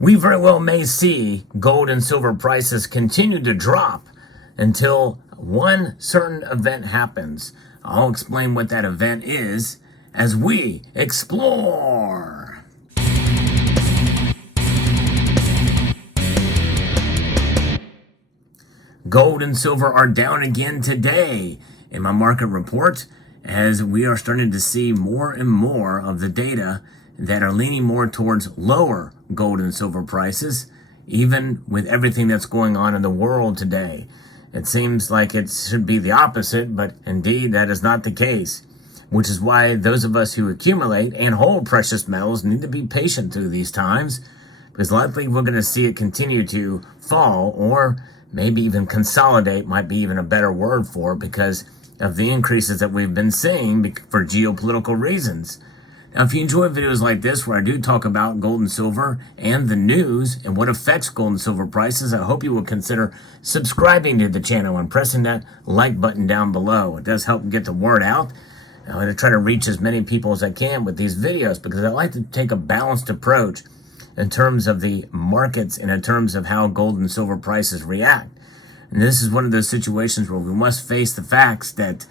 we very well may see gold and silver prices continue to drop until one certain event happens. I'll explain what that event is as we explore. Gold and silver are down again today in my market report, as we are starting to see more and more of the data that are leaning more towards lower gold and silver prices, even with everything that's going on in the world today. It seems like it should be the opposite, but indeed that is not the case, which is why those of us who accumulate and hold precious metals need to be patient through these times, because likely we're going to see it continue to fall, or maybe even consolidate might be even a better word for it, because of the increases that we've been seeing for geopolitical reasons. Now, if you enjoy videos like this where I do talk about gold and silver and the news and what affects gold and silver prices, I hope you will consider subscribing to the channel and pressing that like button down below. It does help get the word out. I'm going to try to reach as many people as I can with these videos, because I like to take a balanced approach in terms of the markets and in terms of how gold and silver prices react. And this is one of those situations where we must face the facts that,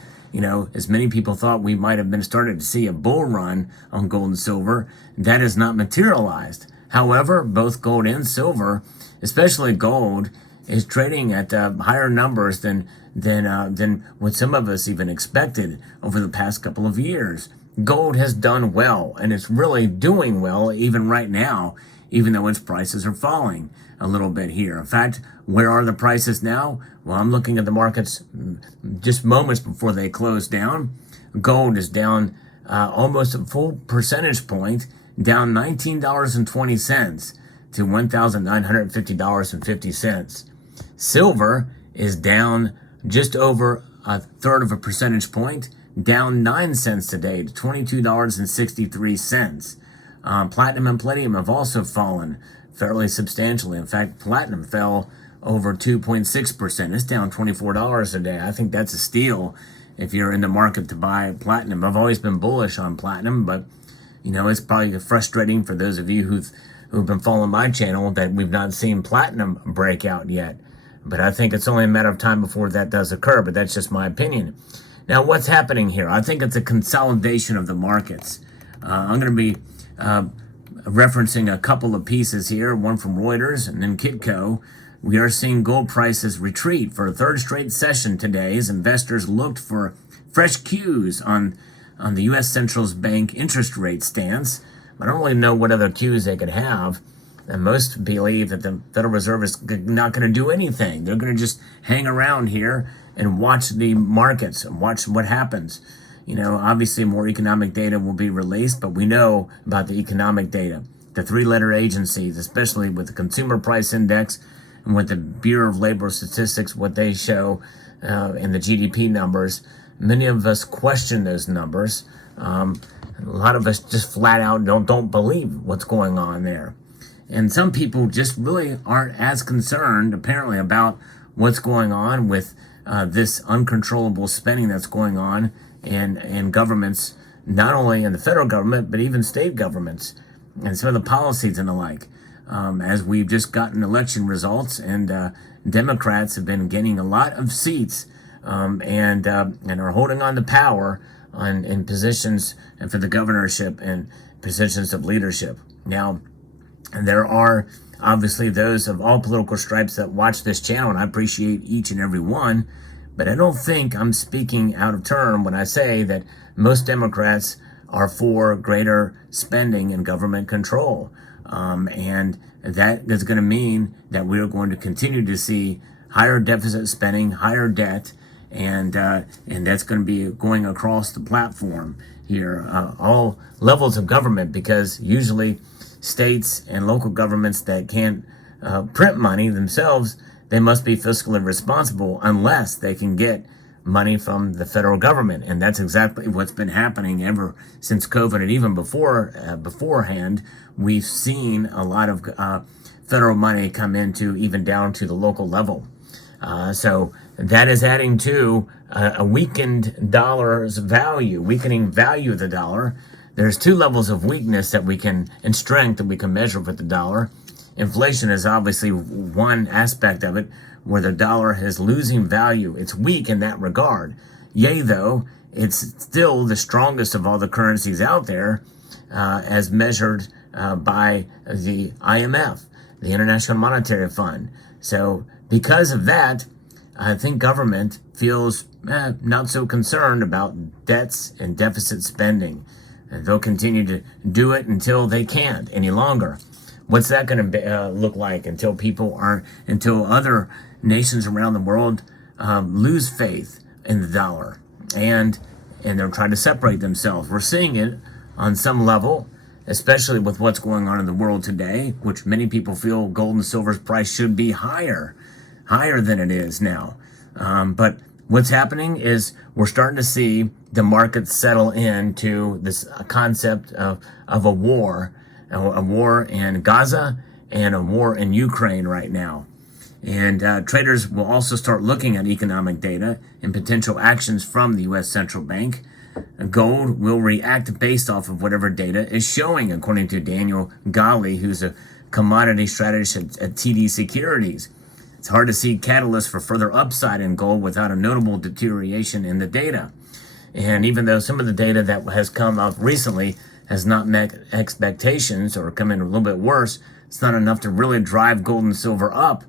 as many people thought we might have been starting to see a bull run on gold and silver, that has not materialized. However, both gold and silver, especially gold, is trading at higher numbers than what some of us even expected over the past couple of years. Gold has done well, and it's really doing well even right now, even though its prices are falling a little bit here. In fact, where are the prices now? Well, I'm looking at the markets just moments before they close down. Gold is down almost a full percentage point, down $19.20 to $1,950.50. Silver is down just over a third of a percentage point, down 9 cents today to $22.63. Platinum and palladium have also fallen fairly substantially. In fact, platinum fell over 2.6%. It's down $24 a day. I think that's a steal if you're in the market to buy platinum. I've always been bullish on platinum, but it's probably frustrating for those of you who've been following my channel that we've not seen platinum break out yet. But I think it's only a matter of time before that does occur, but that's just my opinion. Now, what's happening here? I think it's a consolidation of the markets. I'm going to be referencing a couple of pieces here, one from Reuters and then Kitco. We are seeing gold prices retreat for a third straight session today as investors looked for fresh cues on the U.S. Central Bank interest rate stance. I don't really know what other cues they could have. And most believe that the Federal Reserve is not going to do anything. They're going to just hang around here and watch the markets and watch what happens. Obviously more economic data will be released, but we know about the economic data. The three-letter agencies, especially with the Consumer Price Index and with the Bureau of Labor Statistics, what they show in the GDP numbers, many of us question those numbers. A lot of us just flat out don't believe what's going on there. And some people just really aren't as concerned, apparently, about what's going on with this uncontrollable spending that's going on in governments, not only in the federal government, but even state governments, and some of the policies and the like. As we've just gotten election results, and Democrats have been gaining a lot of seats and are holding on to power in positions and for the governorship and positions of leadership. Now, there are obviously those of all political stripes that watch this channel, and I appreciate each and every one, but I don't think I'm speaking out of turn when I say that most Democrats are for greater spending and government control. And that is going to mean that we're going to continue to see higher deficit spending, higher debt, and that's going to be going across the platform here, all levels of government, because usually states and local governments that can't print money themselves, they must be fiscally responsible unless they can get money from the federal government. And that's exactly what's been happening ever since COVID, and even beforehand, we've seen a lot of federal money come into even down to the local level. So that is adding to a weakened dollar's value, weakening value of the dollar. There's two levels of weakness that we can, and strength that we can measure with the dollar. inflation is obviously one aspect of it, where the dollar is losing value. It's weak in that regard. Yea, though, it's still the strongest of all the currencies out there, as measured by the IMF, the International Monetary Fund. So because of that, I think government feels not so concerned about debts and deficit spending. And they'll continue to do it until they can't any longer. What's that going to look like until other nations around the world lose faith in the dollar and they're trying to separate themselves? We're seeing it on some level, especially with what's going on in the world today, which many people feel gold and silver's price should be higher than it is now. But what's happening is we're starting to see the markets settle into this concept of a war in Gaza and a war in Ukraine right now. And traders will also start looking at economic data and potential actions from the U.S. Central Bank. Gold will react based off of whatever data is showing, according to Daniel Gali, who's a commodity strategist at TD Securities. It's hard to see catalysts for further upside in gold without a notable deterioration in the data. And even though some of the data that has come up recently has not met expectations or come in a little bit worse, it's not enough to really drive gold and silver up,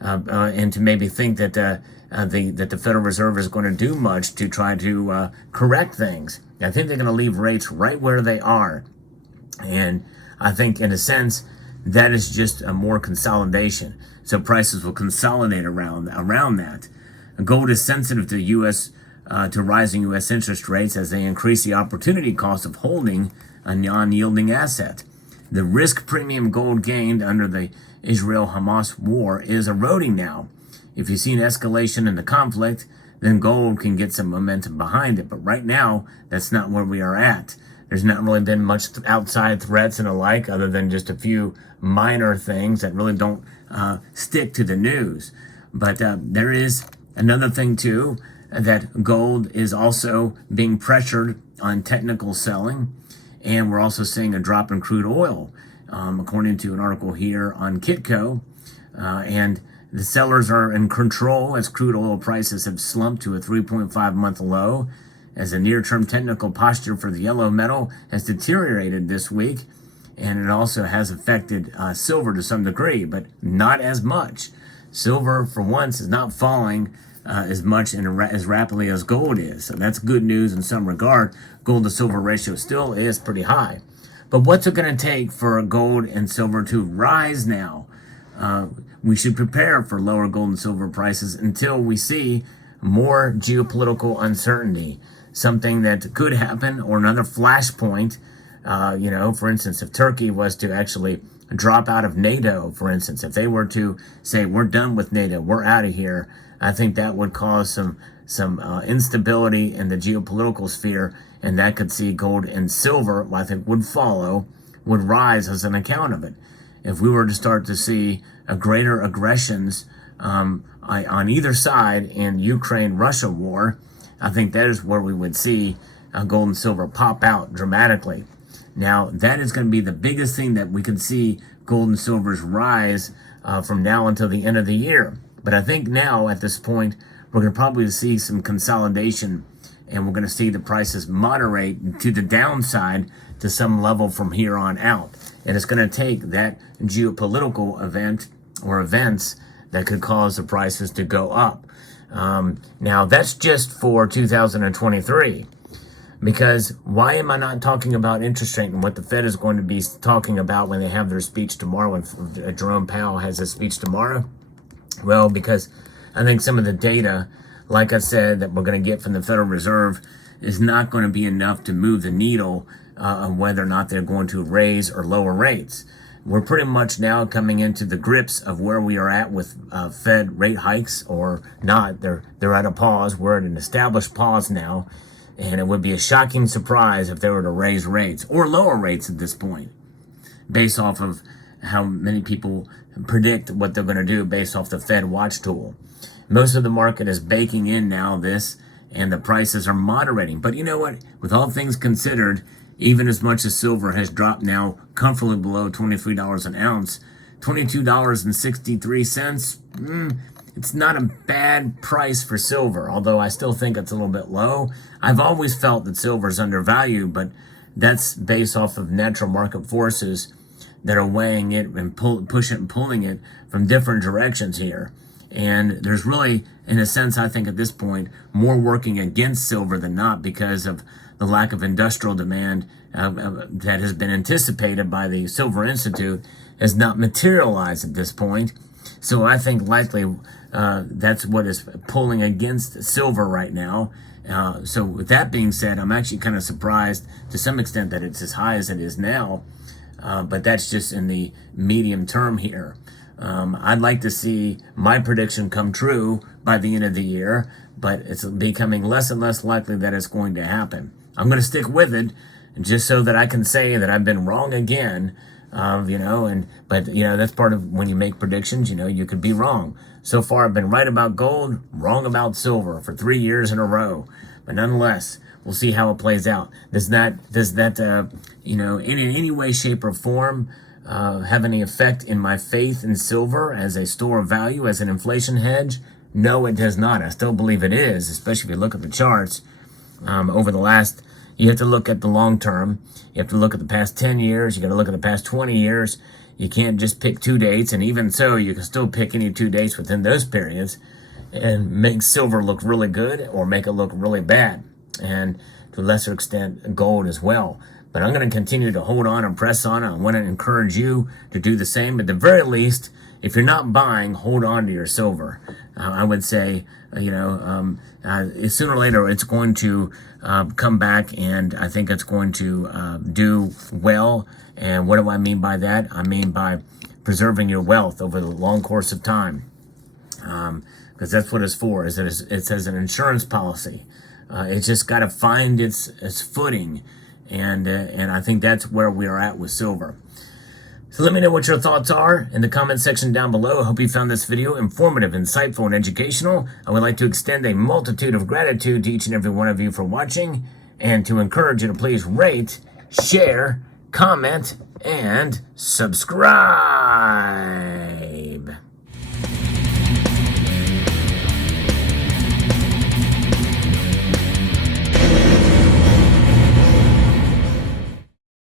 and to maybe think that the Federal Reserve is going to do much to try to correct things. I think they're going to leave rates right where they are. And I think, in a sense, that is just a more consolidation. So prices will consolidate around that. Gold is sensitive to rising U.S. interest rates as they increase the opportunity cost of holding a non-yielding asset. The risk premium gold gained under the Israel-Hamas war is eroding now. If you see an escalation in the conflict, then gold can get some momentum behind it. But right now, that's not where we are at. There's not really been much outside threats and the like, other than just a few minor things that really don't stick to the news. But there is another thing, too, that gold is also being pressured on technical selling. And we're also seeing a drop in crude oil, according to an article here on Kitco. And the sellers are in control as crude oil prices have slumped to a 3.5-month low, as the near-term technical posture for the yellow metal has deteriorated this week. And it also has affected silver to some degree, but not as much. Silver, for once, is not falling as much and as rapidly as gold is. So that's good news in some regard. Gold to silver ratio still is pretty high. But what's it going to take for gold and silver to rise now? We should prepare for lower gold and silver prices until we see more geopolitical uncertainty. Something that could happen, or another flashpoint. For instance, if Turkey was to actually drop out of NATO, for instance, if they were to say, we're done with NATO, we're out of here, I think that would cause some instability in the geopolitical sphere, and that could see gold and silver, I think, would rise as an account of it. If we were to start to see a greater aggressions on either side in Ukraine-Russia war, I think that is where we would see gold and silver pop out dramatically. Now, that is going to be the biggest thing that we could see gold and silver's rise from now until the end of the year. But I think now, at this point, we're going to probably see some consolidation, and we're going to see the prices moderate to the downside to some level from here on out. And it's going to take that geopolitical event or events that could cause the prices to go up. Now, that's just for 2023. Because why am I not talking about interest rate and what the Fed is going to be talking about when they have their speech tomorrow, when Jerome Powell has his speech tomorrow? Well, because I think some of the data, like I said, that we're going to get from the Federal Reserve is not going to be enough to move the needle on whether or not they're going to raise or lower rates. We're pretty much now coming into the grips of where we are at with Fed rate hikes or not. They're at a pause. We're at an established pause now. And it would be a shocking surprise if they were to raise rates or lower rates at this point, based off of how many people predict what they're going to do based off the Fed watch tool. Most of the market is baking in now this, and the prices are moderating. But you know what? With all things considered, even as much as silver has dropped now comfortably below $23 an ounce, $22.63. It's not a bad price for silver, although I still think it's a little bit low. I've always felt that silver is undervalued, but that's based off of natural market forces that are weighing it and pushing and pulling it from different directions here. And there's really, in a sense, I think at this point, more working against silver than not because of the lack of industrial demand that has been anticipated by the Silver Institute has not materialized at this point. So I think likely that's what is pulling against silver right now. So with that being said, I'm actually kind of surprised to some extent that it's as high as it is now. But that's just in the medium term here. I'd like to see my prediction come true by the end of the year, but it's becoming less and less likely that it's going to happen. I'm going to stick with it just so that I can say that I've been wrong again. But that's part of when you make predictions, you could be wrong. So far, I've been right about gold, wrong about silver for 3 years in a row. But nonetheless, we'll see how it plays out. Does that in any way, shape, or form have any effect in my faith in silver as a store of value, as an inflation hedge? No, it does not. I still believe it is, especially if you look at the charts over the last. You have to look at the long term. You have to look at the past 10 years. You got to look at the past 20 years. You can't just pick 2 dates, and even so, you can still pick any 2 dates within those periods and make silver look really good or make it look really bad, and to a lesser extent, gold as well. But I'm going to continue to hold on and press on. I want to encourage you to do the same. At the very least, if you're not buying, hold on to your silver. I would say, sooner or later, it's going to come back, and I think it's going to do well. And what do I mean by that? I mean by preserving your wealth over the long course of time, because that's what it's for. It's as an insurance policy. It's just got to find its footing, and I think that's where we are at with silver. So let me know what your thoughts are in the comment section down below. I hope you found this video informative, insightful, and educational. I would like to extend a multitude of gratitude to each and every one of you for watching, and to encourage you to please rate, share, comment, and subscribe.